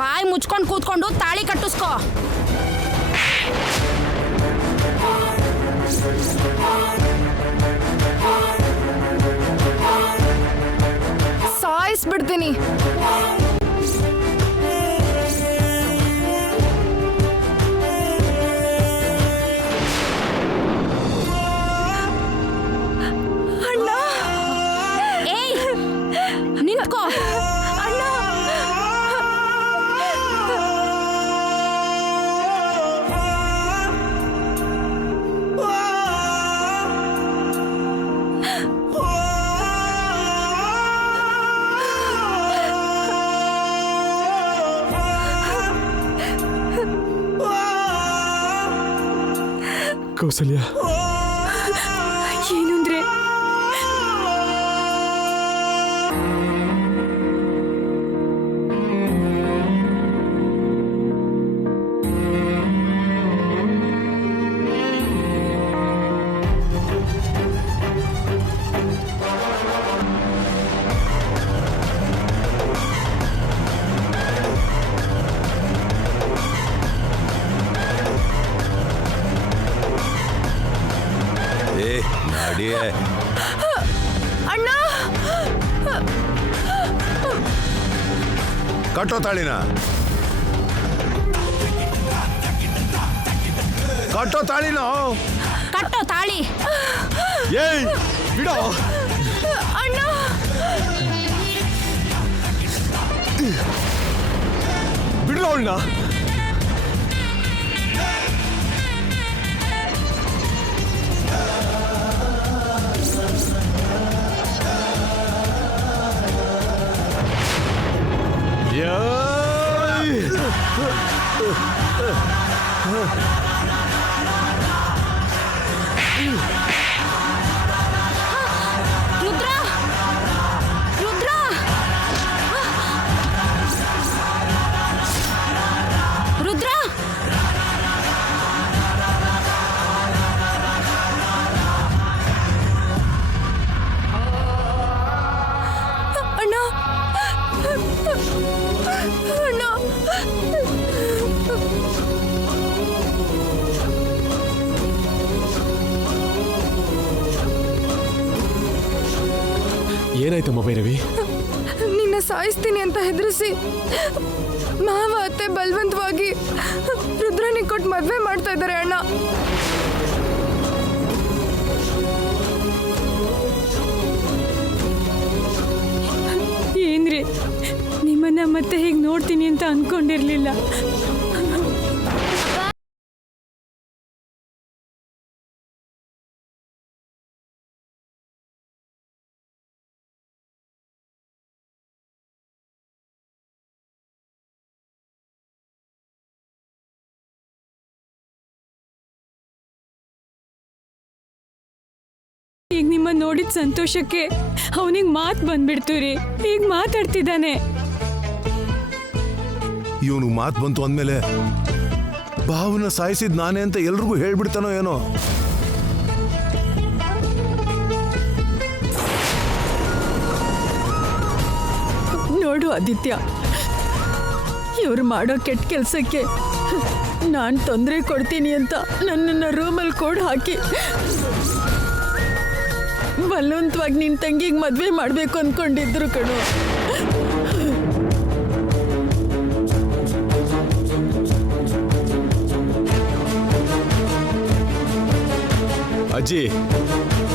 ಬಾಯಿ ಮುಚ್ಕೊಂಡು ಕೂತ್ಕೊಂಡು ತಾಳಿ ಕಟ್ಟಿಸ್ಕೋ. ಸಾಯಿಸ್ಬಿಡ್ತೀನಿ. ಅಣ್ಣ, ಏಯ್ ನಿಂತ್ಕೋ. ಅಣ್ಣ, ಕೌಸಲ್ಯ, ಏನು ಅಂದ್ರೆ ಅಣ್ಣ, ಕಟ್ಟೋ ತಾಳಿನ, ಕಟ್ಟೋ ತಾಳಿನ. ಕಟ್ಟೋ ತಾಳಿ. ಏಯ್ ಬಿಡೋ. ಅಣ್ಣ, ಬಿಡ್ಲ ಅವಳನ್ನ. ರುದ್ರ, ರುದ್ರ, ರುದ್ರ. ಅಣ್ಣ, ಅಣ್ಣ. ಏನಾಯ್ತಮ್ಮ ಭೈರವಿ? ನಿನ್ನ ಸಾಯಿಸ್ತೀನಿ ಅಂತ ಹೆದರಿಸಿ ಮಾವ ಅತ್ತೆ ಬಲವಂತವಾಗಿ ರುದ್ರನಿಗೆ ಕೊಟ್ಟು ಮದ್ವೆ ಮಾಡ್ತಾ ಇದ್ದಾರೆ ಅಣ್ಣ. ಏನ್ರಿ, ನಿಮ್ಮನ್ನ ಮತ್ತೆ ಹೇಗೆ ನೋಡ್ತೀನಿ ಅಂತ ಅನ್ಕೊಂಡಿರ್ಲಿಲ್ಲ. ಈಗ ನಿಮ್ಮ ನೋಡಿದ ಸಂತೋಷಕ್ಕೆ ಅವನಿಗೆ ಮಾತು ಬಂದ್ಬಿಡ್ತು ರೀ. ಈಗ ಮಾತಾಡ್ತಿದ್ದಾನೆ. ಇವನು ಮಾತು ಬಂತು ಅಂದ್ಮೇಲೆ ಭಾವನ ಸಾಯಿಸಿದ್ ನಾನೇ ಅಂತ ಎಲ್ರಿಗೂ ಹೇಳ್ಬಿಡ್ತಾನೋ ಏನೋ. ನೋಡು ಆದಿತ್ಯ, ಇವ್ರು ಮಾಡೋ ಕೆಟ್ಟ ಕೆಲಸಕ್ಕೆ ನಾನು ತೊಂದರೆ ಕೊಡ್ತೀನಿ ಅಂತ ನನ್ನನ್ನು ರೂಮಲ್ಲಿ ಕೋಡ್ ಹಾಕಿ ಬಲವಂತವಾಗಿ ನಿನ್ನ ತಂಗಿಗೆ ಮದುವೆ ಮಾಡಬೇಕು ಅಂದ್ಕೊಂಡಿದ್ರು ಕಣೋ. ಅಜ್ಜಿ,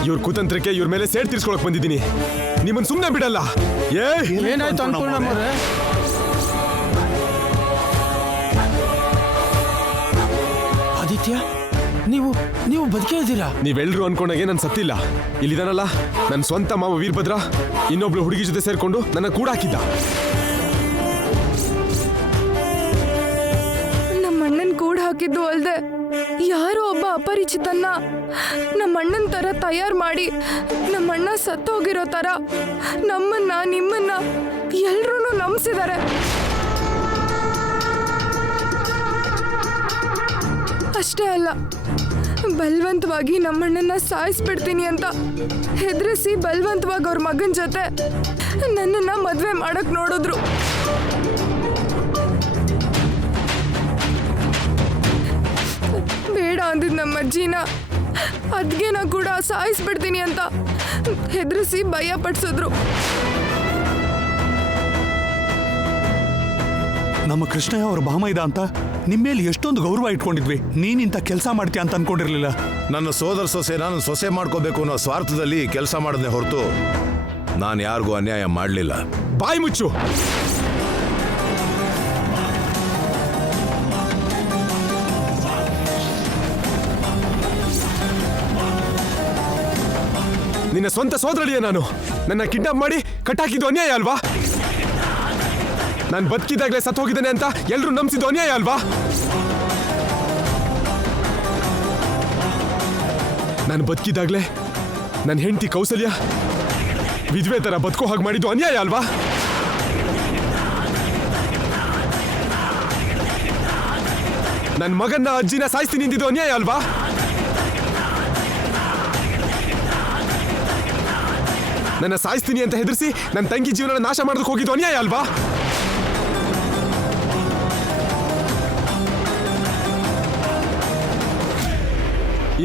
ಇವ್ರ ಕುತಂತ್ರಕ್ಕೆ ಇವ್ರ ಮೇಲೆ ಸೇಡ್ ತೀರ್ಸ್ಕೊಳಕ್ ಬಂದಿದ್ದೀನಿ. ನಿಮ್ಮನ್ ಸುಮ್ಮನೆ ಬಿಡಲ್ಲ. ಏನಾಯ್ತು ಅನ್ಕೊಂಡ್ರೆ? ಆದಿತ್ಯ, ನೀವು ಬದುಕೇ ಇದ್ದೀರಾ? ನೀವೆಲ್ರು ಅನ್ಕೊಂಡಾಗೆ ನಾನು ಸತ್ತಿಲ್ಲ. ಇಲ್ಲಿದಾನಲ್ಲ ನನ್ನ ಸ್ವಂತ ಮಾವ ವೀರಭದ್ರ ಇನ್ನೊಬ್ಳು ಹುಡುಗಿ ಜೊತೆ ಸೇರ್ಕೊಂಡು ನನ್ನ ಕೂಡ ಹಾಕಿದ್ದ. ನಮ್ಮ ಅಣ್ಣನ್ ಕೂಡ ಹಾಕಿದ್ದು ಅಲ್ದೆ ಯಾರೋ ಒಬ್ಬ ಅಪರಿಚಿತನ್ನ ನಮ್ಮ ಅಣ್ಣನ ತರ ತಯಾರು ಮಾಡಿ ನಮ್ಮ ಅಣ್ಣ ಸತ್ತೋಗಿರೋ ತರ ನಮ್ಮನ್ನ ನಿಮ್ಮನ್ನ ಎಲ್ರೂ ನಂಬಿಸಿದ್ದಾರೆ. ಅಷ್ಟೇ ಅಲ್ಲ, ಬಲವಂತವಾಗಿ ನಮ್ಮಣ್ಣನ್ನ ಸಾಯಿಸ್ಬಿಡ್ತೀನಿ ಅಂತ ಹೆದರಿಸಿ ಬಲವಂತವಾಗಿ ಅವ್ರ ಮಗನ ಜೊತೆ ನನ್ನನ್ನ ಮದ್ವೆ ಮಾಡಕ್ ನೋಡಿದ್ರು. ಅಜ್ಜಿನ ಅದ್ಗೆನ ಕೂಡ ಸಾಯಿಸ್ಬಿಡ್ತೀನಿ ಅಂತ ಹೆದರಿಸಿ ಭಯ ಪಡಿಸಿದ್ರು. ನಮ್ಮ ಕೃಷ್ಣಯ್ಯ ಅವ್ರ ಭಾಮೈದ ಅಂತ ನಿಮ್ಮೇಲೆ ಎಷ್ಟೊಂದು ಗೌರವ ಇಟ್ಕೊಂಡಿದ್ವಿ. ನೀನಿಂತ ಕೆಲಸ ಮಾಡ್ತೀಯ ಅಂತ ಅನ್ಕೊಂಡಿರ್ಲಿಲ್ಲ. ನನ್ನ ಸೋದರ ಸೊಸೆ ನಾನು ಸೊಸೆ ಮಾಡ್ಕೋಬೇಕು ಅನ್ನೋ ಸ್ವಾರ್ಥದಲ್ಲಿ ಕೆಲಸ ಮಾಡದೆ ಹೊರತು ನಾನು ಯಾರಿಗೂ ಅನ್ಯಾಯ ಮಾಡಲಿಲ್ಲ. ಬಾಯಿ ಮುಚ್ಚು. ನಿನ್ನ ಸ್ವಂತ ಸೋದರಳಿಯ ನಾನು ನನ್ನ ಕಿಡ್ನಾಪ್ ಮಾಡಿ ಕಟ್ಟಾಕಿದ್ದು ಅನ್ಯಾಯ ಅಲ್ವಾ? ನಾನು ಬದುಕಿದಾಗಲೇ ಸತ್ತು ಹೋಗಿದ್ದೇನೆ ಅಂತ ಎಲ್ಲರೂ ನಂಬಿಸಿದ್ದು ಅನ್ಯಾಯ ಅಲ್ವಾ? ನಾನು ಬದುಕಿದಾಗಲೇ ನನ್ನ ಹೆಂಡತಿ ಕೌಸಲ್ಯ ವಿಧವೆ ತರ ಬದುಕೋ ಹಾಗೆ ಮಾಡಿದ್ದು ಅನ್ಯಾಯ ಅಲ್ವಾ? ನನ್ನ ಮಗನ್ನ ಅಜ್ಜಿನ ಸಾಯಿಸ್ತೀನಿ ನಿಂತಿದ್ದು ಅನ್ಯಾಯ ಅಲ್ವಾ? ನನ್ನ ಸಾಯಿಸ್ತೀನಿ ಅಂತ ಹೆದರಿಸಿ ನನ್ನ ತಂಗಿ ಜೀವನ ನಾಶ ಮಾಡೋದಕ್ಕೆ ಹೋಗಿದ್ದು ಅನ್ಯಾಯ ಅಲ್ವಾ?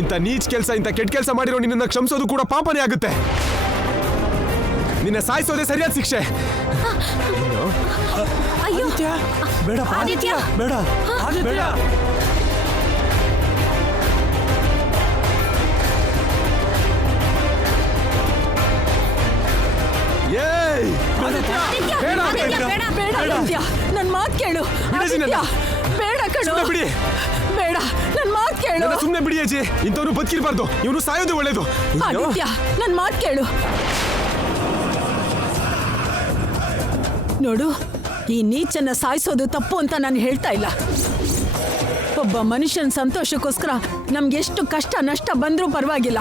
ಇಂಥ ನೀಚ್ ಕೆಲಸ, ಇಂಥ ಕೆಟ್ಟ ಕೆಲಸ ಮಾಡಿರೋ ನಿನ್ನನ್ನು ಕ್ಷಮಿಸೋದು ಕೂಡ ಪಾಪನೇ ಆಗುತ್ತೆ. ನಿನ್ನ ಸಾಯಿಸೋದೇ ಸರಿಯಾದ ಶಿಕ್ಷೆ. ಅಯ್ಯೋ ಬೇಡಪ್ಪ, ಆದಿತ್ಯ. ಬೇಡ, ಬೇಡ. ಏಯ್! ಆದಿತ್ಯ, ಬೇಡ, ಆದಿತ್ಯ, ಬೇಡ. ಬೇಡ, ಬೇಡ ಆದಿತ್ಯ, ನನ್ ಮಾತ್ ಕೇಳು. ಬಿಡಿಸಿ ನನ್ನ. ಆದಿತ್ಯ, ಬೇಡ ಕಣೋ. ಸುಮ್ನೆ ಬಿಡಿ. ಬೇಡ, ನನ್ ಮಾತ್ ಕೇಳು. ನನ್ನ ಸುಮ್ಮನೆ ಬಿಡಿ ಅಜ್ಜಿ. ಇಂಥವ್ನು ಬದುಕಿರ್ಬಾರ್ದು. ಇವನು ಸಾಯೋದು ಒಳ್ಳೇದು. ಆದಿತ್ಯ, ನನ್ ಮಾತ್ ಕೇಳು. ನೋಡು, ಈ ನೀಚನ್ನ ಸಾಯಿಸೋದು ತಪ್ಪು ಅಂತ ನಾನು ಹೇಳ್ತಾ ಇಲ್ಲ. ಒಬ್ಬ ಮನುಷ್ಯನ ಸಂತೋಷಕ್ಕೋಸ್ಕರ ನಮ್ಗೆ ಎಷ್ಟು ಕಷ್ಟ ನಷ್ಟ ಬಂದ್ರೂ ಪರವಾಗಿಲ್ಲ.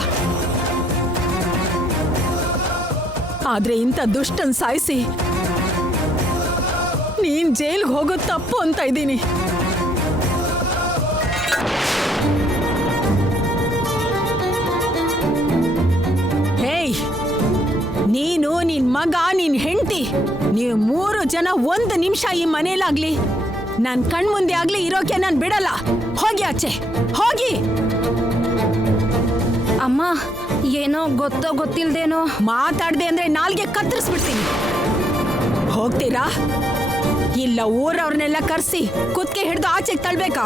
ಆದ್ರೆ ಇಂಥ ದುಷ್ಟನ್ ಸಾಯಿಸಿ ನೀನ್ ಜೈಲ್ಗೆ ಹೋಗೋದು ತಪ್ಪು ಅಂತ ಇದ್ದೀನಿ. ಹೇಯ್, ನೀನು, ನಿನ್ ಮಗ, ನಿನ್ ಹೆಂಡತಿ, ನೀವು 3 ಜನ 1 ನಿಮಿಷ ಈ ಮನೇಲಾಗ್ಲಿ ನನ್ ಕಣ್ಮುಂದೆ ಆಗ್ಲಿ ಇರೋಕೆ ನಾನು ಬಿಡಲ್ಲ. ಹೋಗಿ ಆಚೆ, ಹೋಗಿ. ಅಮ್ಮ, ಏನೋ ಗೊತ್ತೋ ಗೊತ್ತಿಲ್ದೇನೋ ಮಾತಾಡ್ದೆ ಅಂದ್ರೆ ನಾಲ್ಗೆ ಕತ್ತರಿಸ್ಬಿಡ್ತೀನಿ. ಹೋಗ್ತೀರಾ ಇಲ್ಲ ಊರವ್ರನ್ನೆಲ್ಲ ಕರ್ಸಿ ಕುತ್ಕೆ ಹಿಡ್ದು ಆಚೆಗೆ ತಳ್ಬೇಕಾ?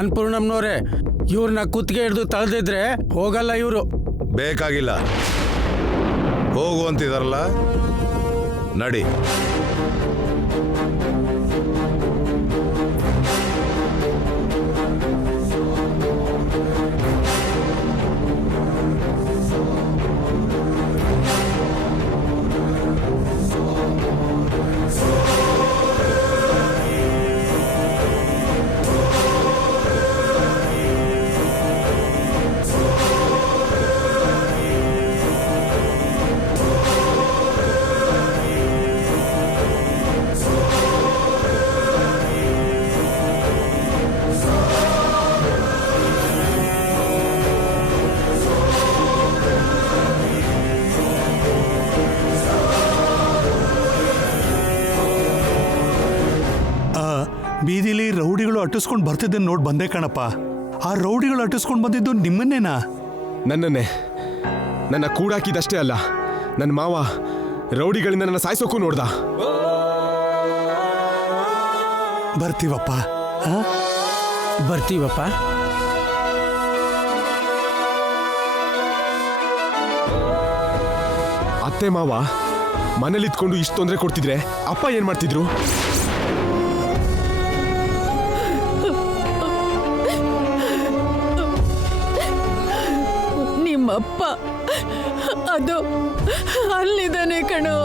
ಅನ್ಪೂರ್ಣಮ್ನವ್ರೆ, ಇವ್ರನ್ನ ಕುತ್ತಿಗೆ ಹಿಡಿದು ತಳ್ದಿದ್ರೆ ಹೋಗಲ್ಲ ಇವರು. ಬೇಕಾಗಿಲ್ಲ, ಹೋಗು ಅಂತಿದಾರಲ್ಲ, ನಡಿ. ಬೀದಿಲಿ ರೌಡಿಗಳು ಅಟ್ಟಿಸ್ಕೊಂಡು ಬರ್ತಿದ್ದನ್ನು ನೋಡಿ ಬಂದೆ ಕಣಪ್ಪ. ಆ ರೌಡಿಗಳು ಅಟ್ಟಿಸ್ಕೊಂಡು ಬಂದಿದ್ದು ನಿಮ್ಮನ್ನೇನಾ? ನನ್ನನ್ನೇ. ನನ್ನ ಕೂಡಾಕಿದಷ್ಟೇ ಅಲ್ಲ, ನನ್ನ ಮಾವ ರೌಡಿಗಳಿಂದ ನನ್ನ ಸಾಯಿಸೋಕ್ಕೂ ನೋಡ್ದ. ಬರ್ತೀವಪ್ಪ, ಬರ್ತೀವಪ್ಪ. ಅತ್ತೆ ಮಾವ ಮನೇಲಿತ್ಕೊಂಡು ಇಷ್ಟು ತೊಂದರೆ ಕೊಡ್ತಿದ್ರೆ ಅಪ್ಪ ಏನ್ ಮಾಡ್ತಿದ್ರು? ನಿಮ್ಮಪ್ಪ ಅದು ಅಲ್ಲಿದ್ದಾನೆ ಕಣೋ.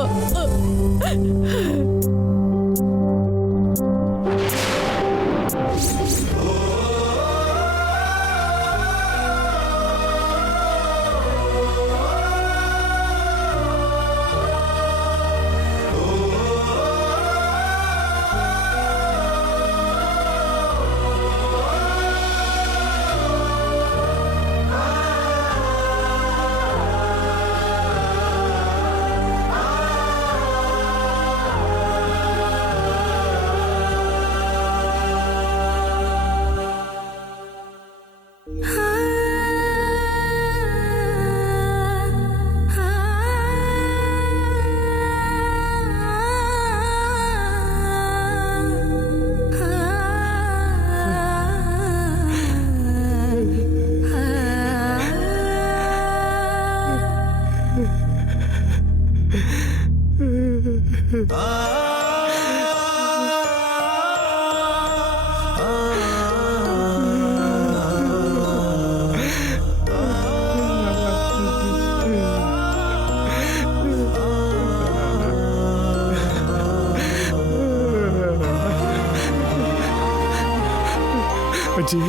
ಅಜ್ಜಿ,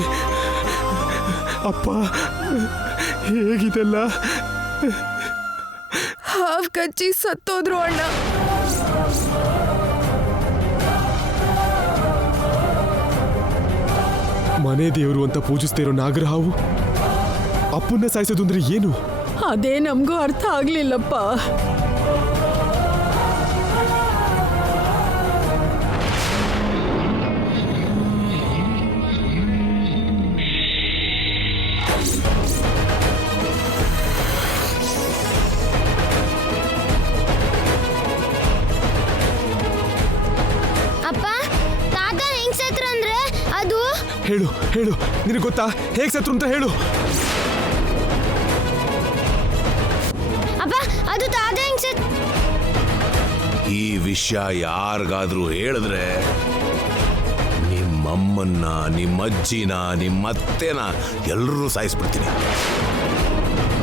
ಅಪ್ಪ, ಹೇಗಿದೆಲ್ಲ? ಹಾವ್ ಕಚ್ಚಿ ಸತ್ತೋದ್ರು ಅಣ್ಣ. ಮನೆ ದೇವರು ಅಂತ ಪೂಜಿಸ್ತಾ ಇರೋ ನಾಗರಹಾವು ಅಪ್ಪನ್ನ ಸಾಯಿಸೋದು ಅಂದ್ರೆ ಏನು? ಅದೇ ನಮಗೂ ಅರ್ಥ ಆಗ್ಲಿಲ್ಲಪ್ಪ. ಅಪ್ಪ, ತಾತ ಹೆಂಗ್ ಸತ್ರ ಅಂದ್ರೆ ಅದು ಹೇಳು ಹೇಳು, ನಿನಗೆ ಗೊತ್ತಾ ಹೇಗ್ ಸತ್ರು ಅಂತ ಹೇಳು. ಅಪ್ಪ, ಅದು ತಾತ ಹೆಂಗ್ ಸತ್ ಈ ವಿಷಯ ಯಾರಿಗಾದ್ರೂ ಹೇಳಿದ್ರೆ ನಿಮ್ಮಮ್ಮನ್ನ, ನಿಮ್ಮಜ್ಜಿನ, ನಿಮ್ಮತ್ತೆನ ಎಲ್ಲರೂ ಸಾಯಿಸ್ಬಿಡ್ತೀನಿ.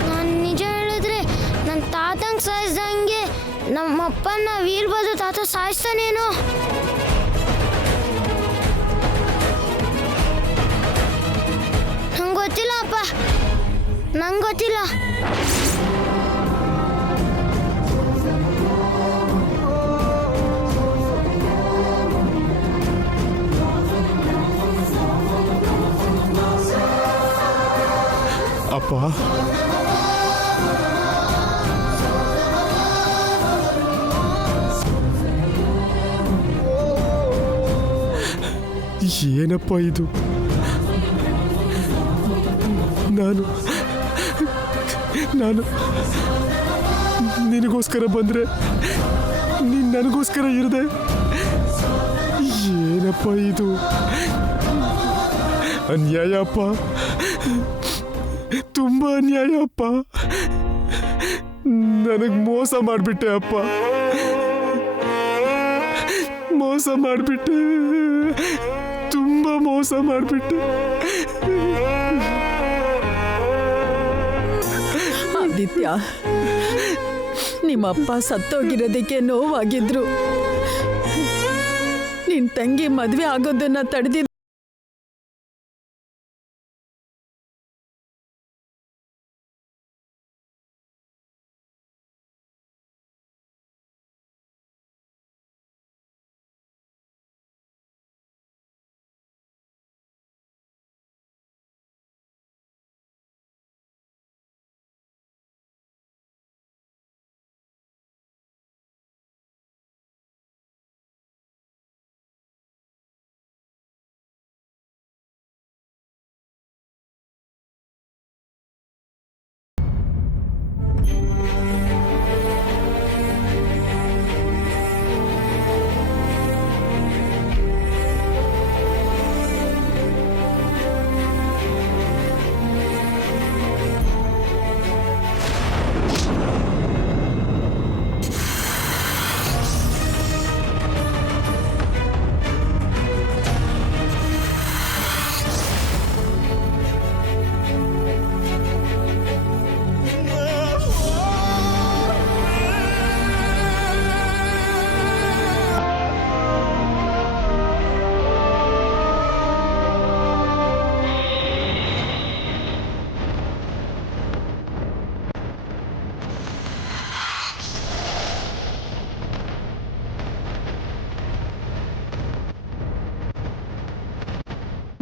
ನಾನು ನಿಜ ಹೇಳಿದ್ರೆ ನನ್ನ ತಾತಂಗ್ ಸಾಯಿಸ್ದಂಗೆ ನಮ್ಮಪ್ಪನ ವೀರಭದ್ರ ತಾತ ಸಾಯಿಸ್ತಾನೇನೋ. ನಂಗೆ ಗೊತ್ತಿಲ್ಲ ಅಪ್ಪ, ನಂಗೆ ಗೊತ್ತಿಲ್ಲ. ಅಪ್ಪ, ಏನಪ್ಪ ಇದು? ನಾನು ನಿನಗೋಸ್ಕರ ಬಂದ್ರೆ ನೀನ್ ನನಗೋಸ್ಕರ ಇರದೆ. ಏನಪ್ಪ ಇದು? ಅನ್ಯಾಯ ಅಪ್ಪ, ತುಂಬಾ ಅನ್ಯಾಯ ಅಪ್ಪ. ನನಗ್ ಮೋಸ ಮಾಡ್ಬಿಟ್ಟೆ ಅಪ್ಪ, ಮೋಸ ಮಾಡ್ಬಿಟ್ಟೆ, ತುಂಬಾ ಮೋಸ ಮಾಡ್ಬಿಟ್ಟೆ. ಆದಿತ್ಯ, ನಿಮ್ಮಪ್ಪ ಸತ್ತೋಗಿರೋದಕ್ಕೆ ನೋವಾಗಿದ್ರು. ನಿನ್ ತಂಗಿ ಮದ್ವೆ ಆಗೋದನ್ನ ತಡೆದಿದ್ದು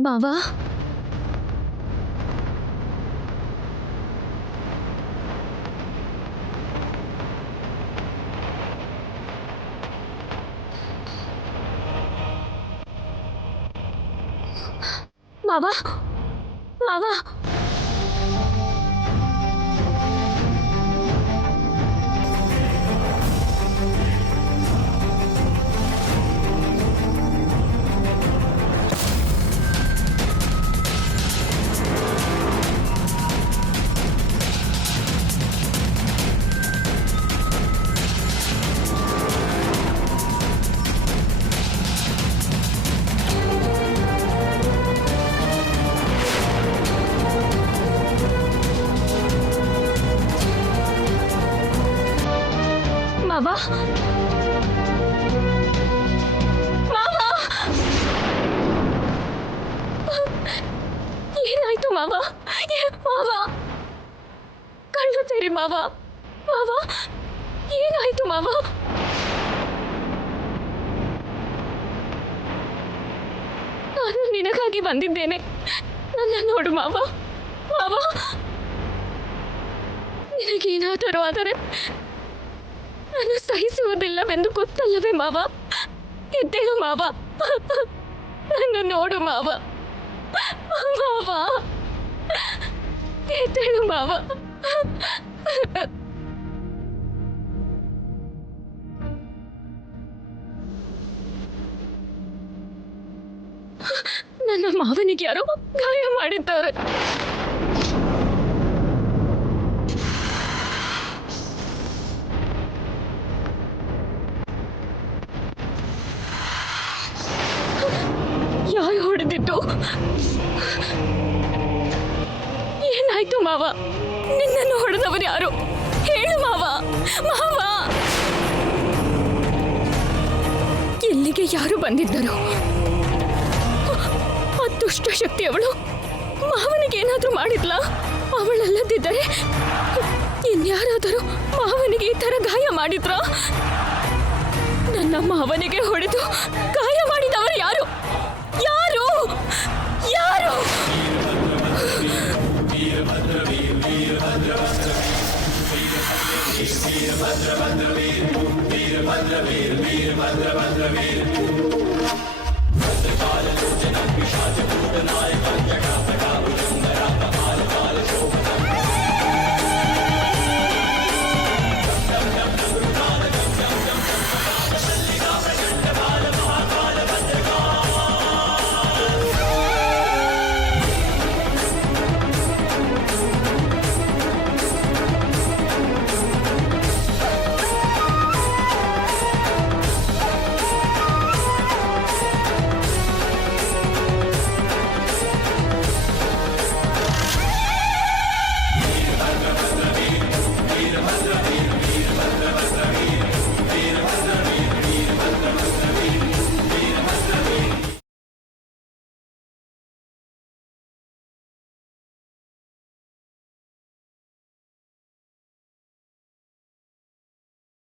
ಬಾವಾ, ಬಾವಾ, ಬಾವಾ, ಮಾವ ಏನಾಯ್ತು ಮಾವ? ಮಾವ ಕಣ್ಣು ತೆರಿ ಮಾವ. ಮಾವ ಏನಾಯ್ತು ಮಾವ? ನಾನು ನಿನಗಾಗಿ ಬಂದಿದ್ದೇನೆ, ನನ್ನ ನೋಡು ಮಾವ. ಮಾವ ನಿನಗೇನಾದರೂ ಆದರೆ ನಾನು ಸಹಿಸುವುದಿಲ್ಲವೆಂದು ಗೊತ್ತಲ್ಲವೇ ಮಾವ? ಎದ್ದೇಳು ಮಾವ, ನನ್ನ ನೋಡು ಮಾವ. ಮಾವ ಎದ್ದೇಳು ಮಾವ. ನನ್ನ ಮಾವನಿಗೆ ಯಾರೋ ಗಾಯ ಮಾಡಿದ್ದಾರೆ. ಯಾರು ಹೊಡೆದಿದ್ದು? ಏನಾಯ್ತು ಮಾವ? ನಿನ್ನನ್ನು ಹೊಡೆದವರು ಯಾರು? ಹೇಳು ಮಾವ. ಮಾವ ಇಲ್ಲಿಗೆ ಯಾರು ಬಂದಿದ್ದರು? ಆ ದುಷ್ಟ ಶಕ್ತಿ ಅವಳು ಮಾವನಿಗೆ ಏನಾದ್ರೂ ಮಾಡಿದ್ಲ? ಅವಳಲ್ಲದಿದ್ದರೆ ಇನ್ಯಾರಾದರೂ ಮಾವನಿಗೆ ಈ ತರ ಗಾಯ ಮಾಡಿದ್ರ? ನನ್ನ ಮಾವನಿಗೆ ಹೊಡೆದು ಗಾಯ ಮಾಡಿದವರು ಯಾರು? ಯಾರು? ಯಾರು? ವೀರಭದ್ರ